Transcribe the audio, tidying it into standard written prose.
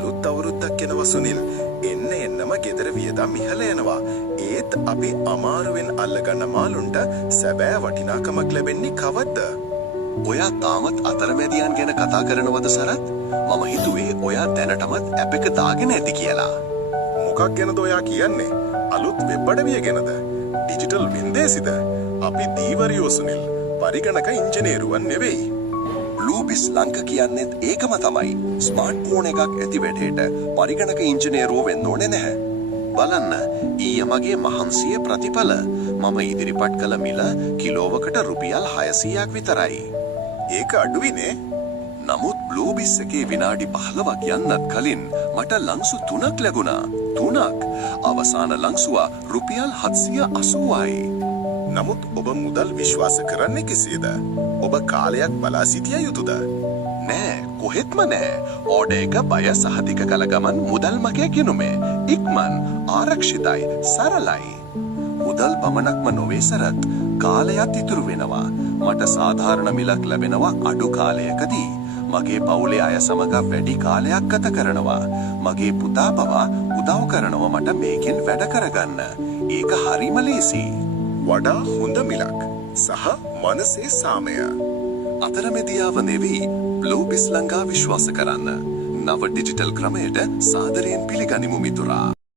අලුත් අවුරුද්දක් එනවා සුනිල්. එන්න එන්නම ගෙදර වියදම් ඉහළ යනවා. ඒත් අපි අමාරුවෙන් අල්ලගන්න මාළුන්ට සැබෑ වටිනාකමක් ලැබෙන්නේ කවද්ද? ඔයා තාමත් අතරමැදියන් ගැන කතා කරනවද සරත්? මම හිතුවේ ඔයා දැනටමත් ඇප් එක දාගෙන ඇති කියලා. මොකක් ගැනද ඔයා කියන්නේ? අලුත් වෙබ් අඩවිය ගැනද? ඩිජිටල් වින්දේසිද? අපි දීවරියෝ සුනිල්. පරිගණක ඉංජිනේරුවන් නෙවෙයි. බ්ලූබිස් ලංක කියන්නෙත් ඒකම තමයි. ස්මාර්ට් ෆෝන් එකක් ඇති වැඩේට පරිගණක ඉංජිනේරුවෝ වෙන්න ඕනේ නැහැ. බලන්න ඊයේ මගේ මහන්සියේ ප්‍රතිඵල. මම ඉදිරිපත් කළ මිල කිලෝවකට රුපියල් 600ක් විතරයි. ඒක අඩුයිනේ. නමුත් බ්ලූබිස් එකේ විනාඩි 15ක් යන්නත් කලින් මට ලංසු 3ක් ලැබුණා. 3ක්. අවසාන ලංසුව රුපියල් 780යි. නමුත් ඔබ මුදල් විශ්වාස කරන්නේ කෙසේද? ඔබ කාලයක් බලා සිටිය යුතුද? නෑ, කොහෙත්ම නෑ. ඕඩර් එක බය සහතික කළ ගමන් මුදල් මගේ ගිණුමේ. ඉක්මන්, ආරක්ෂිතයි, සරලයි. මුදල් පමණක්ම නොවේ සරත්. කාලයත් ඉතුරු වෙනවා. මට සාධාරණ මිලක් ලැබෙනවා අඩු කාලයකදී. මගේ පවුලේ අය සමග වැඩි කාලයක් ගත කරනවා. මගේ පුතා පවා උදව් කරනවා මට මේකෙන් වැඩ කරගන්න. ඒක හරිම ලේසි. වඩා හොඳ මිලක් සහ මනසේ සාමය. අතරමැදියාව නෙවී බ්ලූබිස් ලංකා විශ්වාස කරන්න. නව ඩිජිටල් ක්‍රමයට සාදරයෙන් පිළිගනිමු මිතුරා.